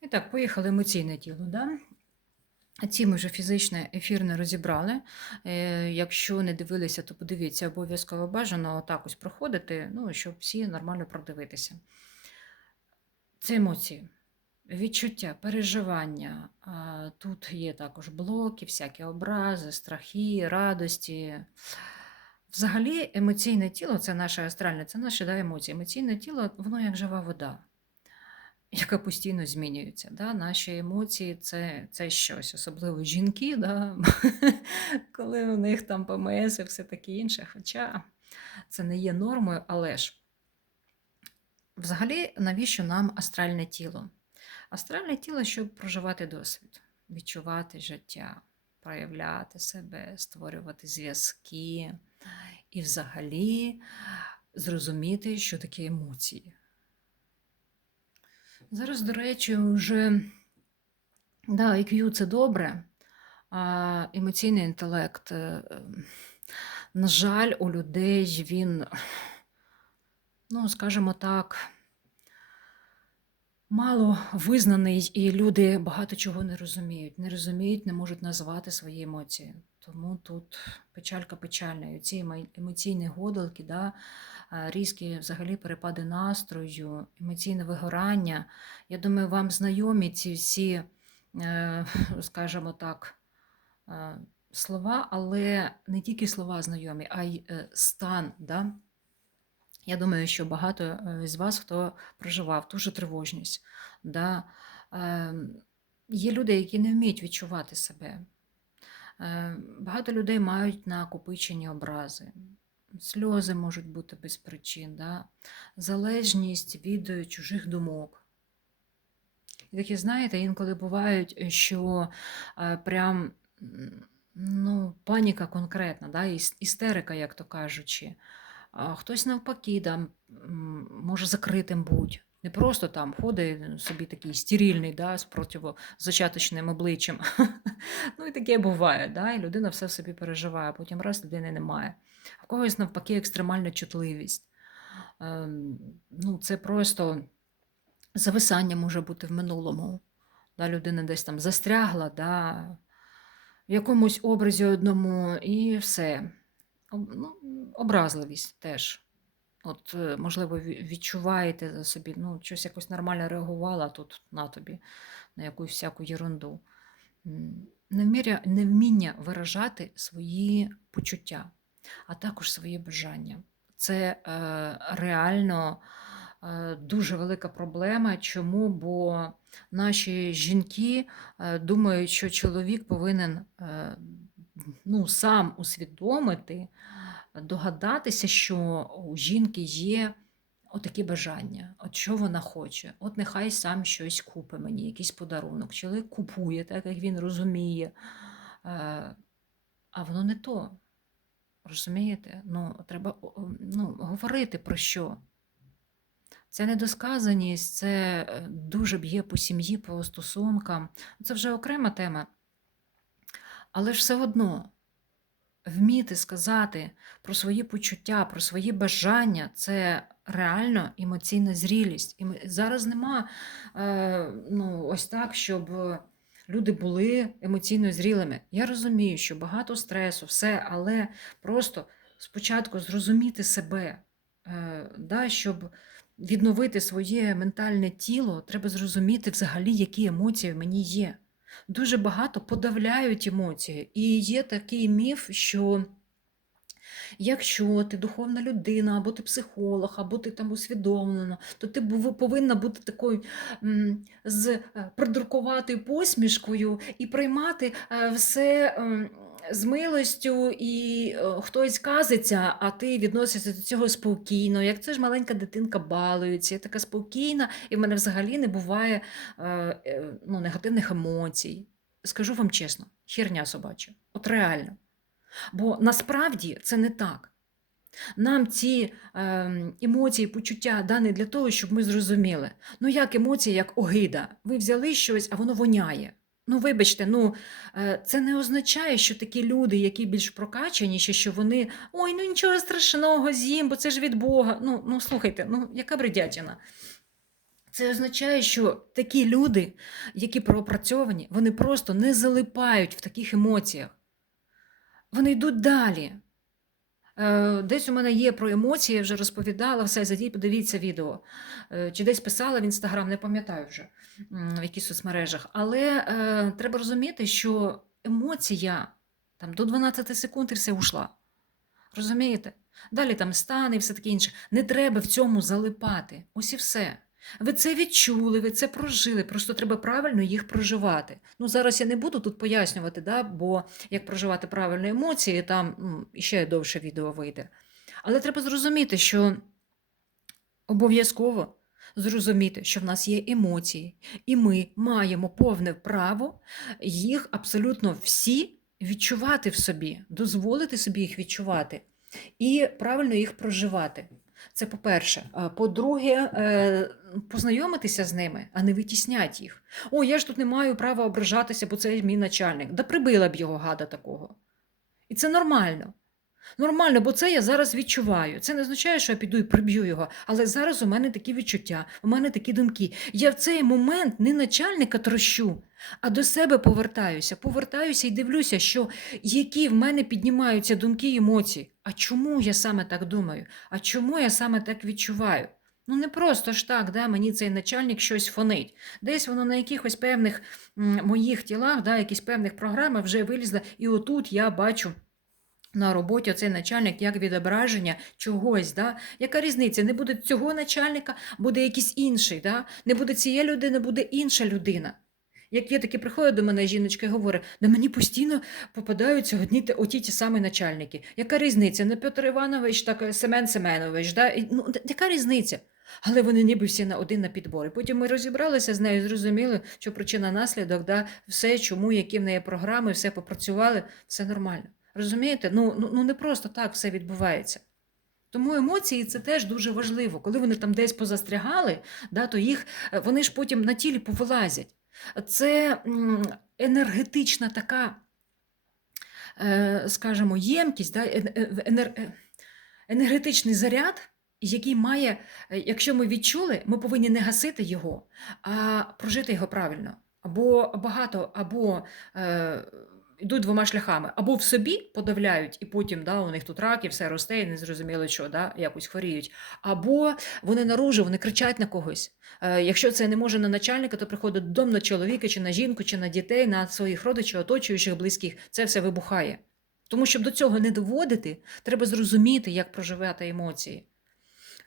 І так, поїхали емоційне тіло. Да? Ці ми вже фізичне ефір не розібрали. Е, Якщо не дивилися, то подивіться, обов'язково бажано отак ось проходити, ну, щоб всі нормально продивитися. Це емоції, відчуття, переживання. Тут є також блоки, всякі образи, страхи, радості. Взагалі, емоційне тіло це наше астральне, це наші да, емоції. Емоційне тіло, воно як жива вода яка постійно змінюється. Да? Наші емоції це, це щось, особливо жінки, да? коли у них там ПМС і все таке інше. Хоча це не є нормою, але ж взагалі, навіщо нам астральне тіло? Астральне тіло, щоб проживати досвід, відчувати життя, проявляти себе, створювати зв'язки і взагалі зрозуміти, що таке емоції. Зараз, до речі, вже да, IQ це добре, а емоційний інтелект, е, на жаль, у людей він, ну, скажімо так, мало визнаний, і люди багато чого не розуміють. Не розуміють, не можуть назвати свої емоції. Тому тут печалька печальна. Ці емоційні годилки, да, різкі взагалі перепади настрою, емоційне вигорання. Я думаю, вам знайомі ці всі, е, скажімо так, е, слова, але не тільки слова знайомі, а й е, стан. Да? Я думаю, що багато з вас, хто проживав ту же тривожність. Да? Є люди, які не вміють відчувати себе. Багато людей мають накопичені образи, сльози можуть бути без причин, да? залежність від е, чужих думок. І такі, знаєте, інколи бувають, що е, прям ну, паніка конкретна, да? істерика, як то кажучи. А хтось навпаки, да, може закритим бути. Не просто там ходить собі такий стерильний, да, з противозачаточним обличчям. ну і таке буває, да, і людина все в собі переживає, потім раз людини немає. А в когось навпаки екстремальна чутливість. Ем, ну, Це просто зависання може бути в минулому. Да, Людина десь там застрягла да, в якомусь образі одному і все. Ну, Образливість теж. От, е, можливо, відчуваєте за собі, ну, щось якось нормально реагувала, тут на тобі, на якусь всяку єрунду. Невміння виражати свої почуття, а також свої бажання. Це е, реально е, дуже велика проблема. Чому? Бо наші жінки е, думають, що чоловік повинен е, ну, сам усвідомити догадатися, що у жінки є отакі бажання, от що вона хоче. От нехай сам щось купить мені, якийсь подарунок. Чоловік купує, так як він розуміє. Е, а воно не то. Розумієте? Ну, Треба ну, говорити про що. Це недосказаність, це е, дуже б'є по сім'ї, по стосункам. Це вже окрема тема. Але ж все одно вміти сказати про свої почуття, про свої бажання це реально емоційна зрілість. І зараз нема е, ну, ось так, щоб люди були емоційно зрілими. Я розумію, що багато стресу, все, але просто спочатку зрозуміти себе, е, да, щоб. Відновити своє ментальне тіло, треба зрозуміти взагалі, які емоції в мені є дуже багато подавляють емоції. І є такий міф, що якщо ти духовна людина, або ти психолог, або ти там усвідомлена, то ти повинна бути такою з е, посмішкою і приймати е, все з милостю, і е, хтось казиться, а ти відносишся до цього спокійно. Як це ж маленька дитинка балується, я така спокійна, і в мене взагалі не буває е, е, ну, негативних емоцій. Скажу вам чесно, херня собача. От реально. Бо насправді це не так. Нам ці емоції, почуття дані для того, щоб ми зрозуміли. Ну, як емоції, як огида. Ви взяли щось, а воно воняє. Ну, вибачте, ну е, це не означає, що такі люди, які більш прокачані, що вони ой, ну нічого страшного з'їм, бо це ж від Бога. Ну, ну слухайте, ну яка бредятіна? Це означає, що такі люди, які пропрацьовані, вони просто не залипають в таких емоціях. Вони йдуть далі. Е, Десь у мене є про емоції, я вже розповідала, все, зайдіть, подивіться відео. Е, Чи десь писала в інстаграм, не пам'ятаю вже в яких соцмережах. Але е, треба розуміти, що емоція там, до 12 секунд і все ушла. Розумієте? Далі там стан і все таке інше. Не треба в цьому залипати. Ось і все. Ви це відчули, ви це прожили, просто треба правильно їх проживати. Ну, зараз я не буду тут пояснювати, да, бо як проживати правильно емоції, там м, ще довше відео вийде. Але треба зрозуміти, що обов'язково зрозуміти, що в нас є емоції, і ми маємо повне право їх абсолютно всі відчувати в собі, дозволити собі їх відчувати і правильно їх проживати. Це по-перше. А По-друге, е, познайомитися з ними, а не витіснять їх. О, я ж тут не маю права ображатися, бо це мій начальник. Да прибила б його гада такого. І це нормально. Нормально, бо це я зараз відчуваю. Це не означає, що я піду і приб'ю його. Але зараз у мене такі відчуття, у мене такі думки. Я в цей момент не начальника трощу, а до себе повертаюся. Повертаюся і дивлюся, що які в мене піднімаються думки і емоції. А чому я саме так думаю? А чому я саме так відчуваю? Ну, не просто ж так, да, мені цей начальник щось фонить. Десь воно на якихось певних моїх тілах, да, якісь певних програмах вже вилізло, і отут я бачу. На роботі цей начальник як відображення чогось. Да? Яка різниця? Не буде цього начальника, буде якийсь інший. Да? Не буде цієї людини, буде інша людина. Як є такі приходять до мене жіночка і говорить, на мені постійно попадаються одні ті- оті ті самі начальники. Яка різниця? Не Петр Іванович, так Семен Семенович. Да? Ну, яка різниця? Але вони ніби всі на один на підборі. Потім ми розібралися з нею, зрозуміли, що причина наслідок, да, все, чому, які в неї програми, все попрацювали, все нормально. Розумієте? Ну, ну, ну не просто так все відбувається. Тому емоції це теж дуже важливо. Коли вони там десь позастрягали, да, то їх е, вони ж потім на тілі повилазять. Це енергетична така, е, скажімо, ємкість, да, е, енер- енергетичний заряд, який має, якщо ми відчули, ми повинні не гасити його, а прожити його правильно. Або багато, або йдуть двома шляхами, або в собі подавляють, і потім да, у них тут рак, і все росте, і не зрозуміло, що да, якось хворіють. Або вони наружу, вони кричать на когось. Е, Якщо це не може на начальника, то приходить додому на чоловіка, чи на жінку, чи на дітей, на своїх родичів, оточуючих, близьких. Це все вибухає. Тому щоб до цього не доводити, треба зрозуміти, як проживати емоції.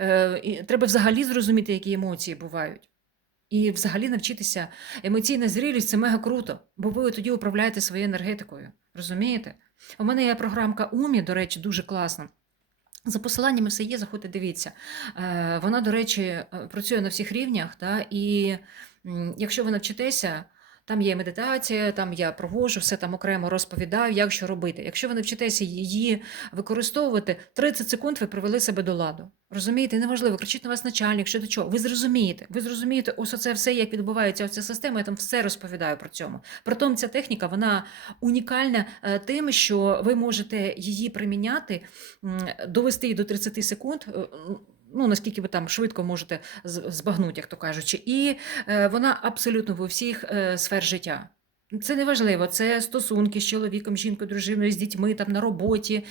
Е, Треба взагалі зрозуміти, які емоції бувають. І взагалі навчитися емоційна зрілість це мега круто, бо ви тоді управляєте своєю енергетикою. Розумієте? У мене є програмка Умі, до речі, дуже класна. За посиланнями все є, заходьте, дивіться. Е, Вона, до речі, е, працює на всіх рівнях, та, і якщо ви навчитеся, там є медитація, там я провожу, все там окремо розповідаю, як що робити. Якщо ви навчитеся її використовувати, 30 секунд ви привели себе до ладу. Розумієте, неважливо, кричить на вас начальник, що до чого. Ви зрозумієте, ви зрозумієте, ось оце все, як відбувається оця система, я там все розповідаю про цьому. Притом ця техніка вона унікальна е, тим, що ви можете її приміняти, довести її до 30 секунд. е, Ну, наскільки ви там швидко можете збагнути, як то кажучи, і е, вона абсолютно в усіх сфер життя. Це не важливо, це стосунки з чоловіком, жінкою, дружиною, з дітьми, там на роботі,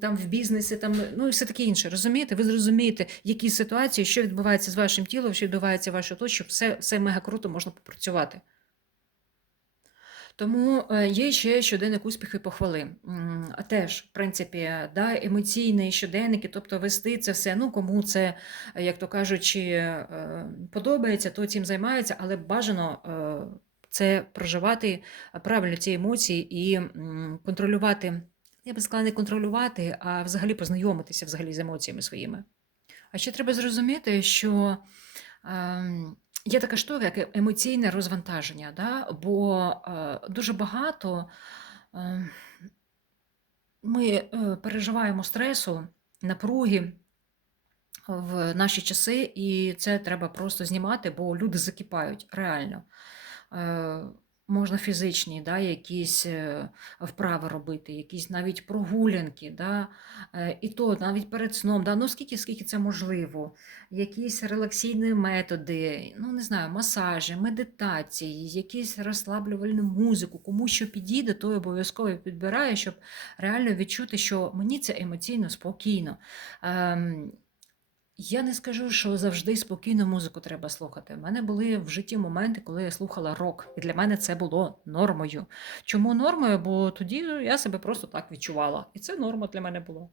там в бізнесі, там ну і все таке інше. Розумієте? Ви зрозумієте, які ситуації, що відбувається з вашим тілом, що відбувається в вашій точці, все, все мега круто можна попрацювати. Тому е, є ще щоденник успіху і похвали. А теж, в принципі, да, емоційний щоденники, тобто вести це все. Ну, кому це, як то кажучи, е, подобається, то цим займається, але бажано е, це проживати правильно ці емоції і контролювати. Я би сказала, не контролювати, а взагалі познайомитися взагалі з емоціями своїми. А ще треба зрозуміти, що ем, є така штука, як емоційне розвантаження, да? бо е, дуже багато е, ми е, переживаємо стресу, напруги в наші часи, і це треба просто знімати, бо люди закипають реально. Е, можна фізичні, да, якісь е, вправи робити, якісь навіть прогулянки, да, е, і то навіть перед сном, да, ну скільки, скільки це можливо, якісь релаксійні методи, ну не знаю, масажі, медитації, якісь розслаблювальну музику, кому що підійде, то обов'язково підбираю, щоб реально відчути, що мені це емоційно спокійно. Я не скажу, що завжди спокійну музику треба слухати. У мене були в житті моменти, коли я слухала рок, і для мене це було нормою. Чому нормою? Бо тоді я себе просто так відчувала. І це норма для мене була.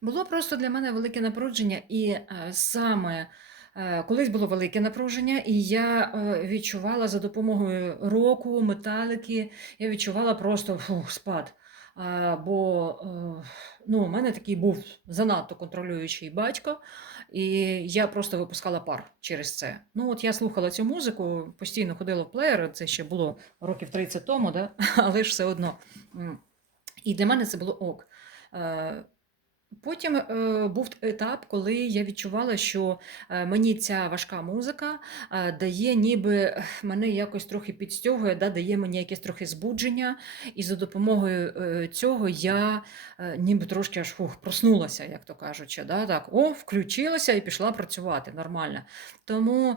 Було просто для мене велике напруження, і е, саме е, колись було велике напруження, і я е, відчувала за допомогою року, металики, я відчувала просто фух, спад. А, бо е, ну, у мене такий був занадто контролюючий батько, і я просто випускала пар через це. Ну, от я слухала цю музику, постійно ходила в плеєр, це ще було років 30 тому, да? але ж все одно. І для мене це було ок. Потім е, був етап, коли я відчувала, що е, мені ця важка музика е, дає, ніби мене якось трохи підстягує, да, дає мені якесь трохи збудження, і за допомогою е, цього я е, ніби трошки аж фух, проснулася, як то кажучи. Да, так, О, включилася і пішла працювати нормально. Тому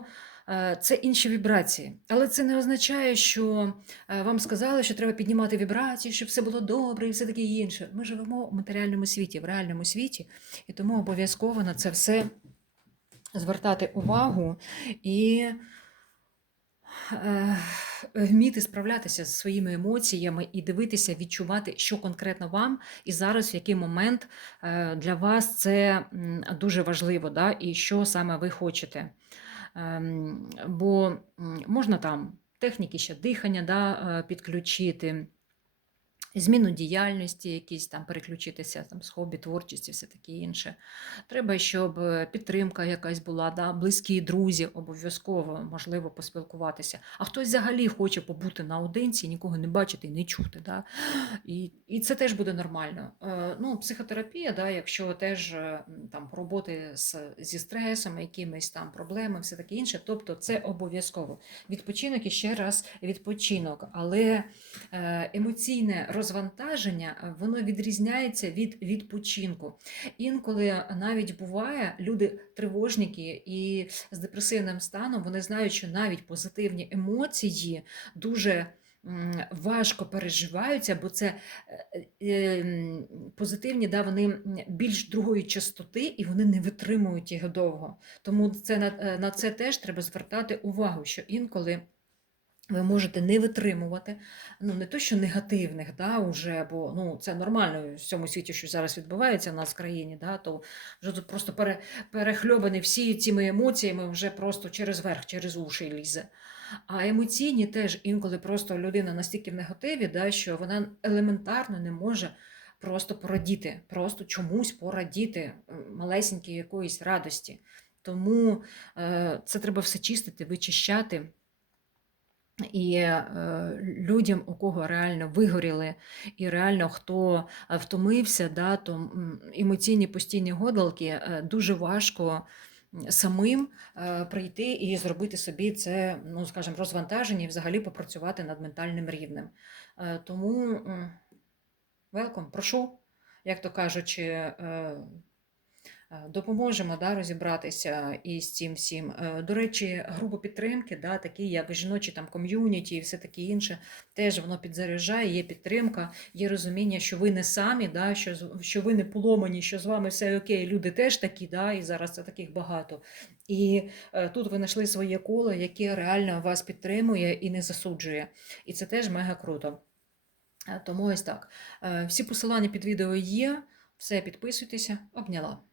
це інші вібрації. Але це не означає, що е, вам сказали, що треба піднімати вібрації, щоб все було добре і все таке інше. Ми живемо в матеріальному світі, в реальному світі, і тому обов'язково на це все звертати увагу і е, вміти справлятися зі своїми емоціями і дивитися, відчувати, що конкретно вам, і зараз в який момент е, для вас це дуже важливо, да, і що саме ви хочете. Ем, Бо можна там техніки ще дихання да, е, підключити. Зміну діяльності, якісь там переключитися там, з хобі, творчості, все таке інше. Треба, щоб е, підтримка якась була, да, близькі друзі, обов'язково можливо поспілкуватися. А хтось взагалі хоче побути наодинці, нікого не бачити і не чути. Да? І, і це теж буде нормально. Е, ну, Психотерапія, да, якщо теж е, там роботи з, зі стресом, якимись там проблемами, все таке інше, тобто це обов'язково. Відпочинок і ще раз відпочинок, але емоційне розвантаження е, воно відрізняється від відпочинку. Інколи навіть буває люди тривожники і з депресивним станом вони знають, що навіть позитивні емоції дуже важко переживаються, бо це е, е, позитивні, да, вони більш другої частоти і вони не витримують їх довго. Тому це на, на це теж треба звертати увагу, що інколи. Ви можете не витримувати, ну не то, що негативних, да, уже, бо ну, це нормально в цьому світі, що зараз відбувається в нас в країні, да, то вже тут просто пере, перехльобані всі цими емоціями вже просто через верх, через уші лізе. А емоційні теж інколи просто людина настільки в негативі, да, що вона елементарно не може просто порадіти, просто чомусь порадіти е, малесенькій якоїсь радості. Тому е, це треба все чистити, вичищати. І е, людям, у кого реально вигоріли, і реально хто е, втомився, да, то емоційні постійні годалки е, дуже важко самим е, прийти і зробити собі це, ну скажімо, розвантаження і взагалі попрацювати над ментальним рівнем. Е, Тому велком, прошу, як то кажучи, е, допоможемо да, розібратися із цим всім. Е, До речі, групи підтримки, да, такі як жіночі там ком'юніті і все таке інше, теж воно підзаряджає, є підтримка, є розуміння, що ви не самі, да, що, що ви не поломані, що з вами все окей, люди теж такі, да, і зараз це таких багато. І е, тут ви знайшли своє коло, яке реально вас підтримує і не засуджує. І це теж мега круто. Е, Тому ось так. Е, Всі посилання під відео є. Все, підписуйтеся, обняла.